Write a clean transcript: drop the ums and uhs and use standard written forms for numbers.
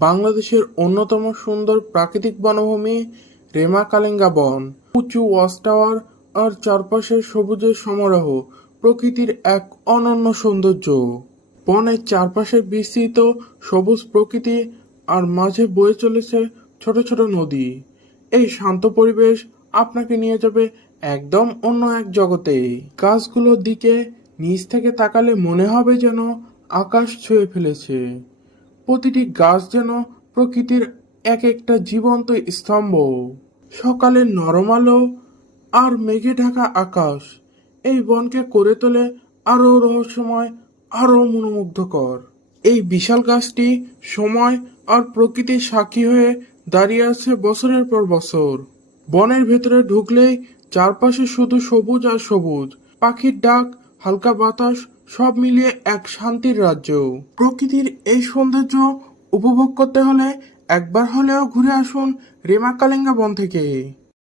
বাংলাদেশের অন্যতম সুন্দর প্রাকৃতিক বনভূমি রেমা-কালেঙ্গা বন। উঁচু ওয়াচ টাওয়ার আর চারপাশের সবুজের সমারোহ প্রকৃতির এক অনন্য সৌন্দর্য। বনের চারপাশে বিস্তৃত সবুজ প্রকৃতি আর মাঝে বয়ে চলেছে ছোট ছোট নদী। এই শান্ত পরিবেশ আপনাকে নিয়ে যাবে একদম অন্য এক জগতে। গাছগুলোর দিকে নিচ থেকে তাকালে মনে হবে যেন আকাশ ছুঁয়ে ফেলেছে। প্রতিটি গাছ যেন প্রকৃতির এক একটা জীবন্ত স্তম্ভ। সকালের নরম আলো আর মেঘে ঢাকা আকাশ এই বনকে করে তোলে আরো রহস্যময়, আরো মনোমুগ্ধকর। এই বিশাল গাছটি সময় আর প্রকৃতির সাক্ষী হয়ে দাঁড়িয়ে আছে বছরের পর বছর। বনের ভেতরে ঢুকলেই চারপাশে শুধু সবুজ আর সবুজ, পাখির ডাক, হালকা বাতাস, সব মিলিয়ে এক শান্তির রাজ্য। প্রকৃতির এই সৌন্দর্য উপভোগ করতে হলে একবার হলেও ঘুরে আসুন রেমা-কালেঙ্গা বন থেকে।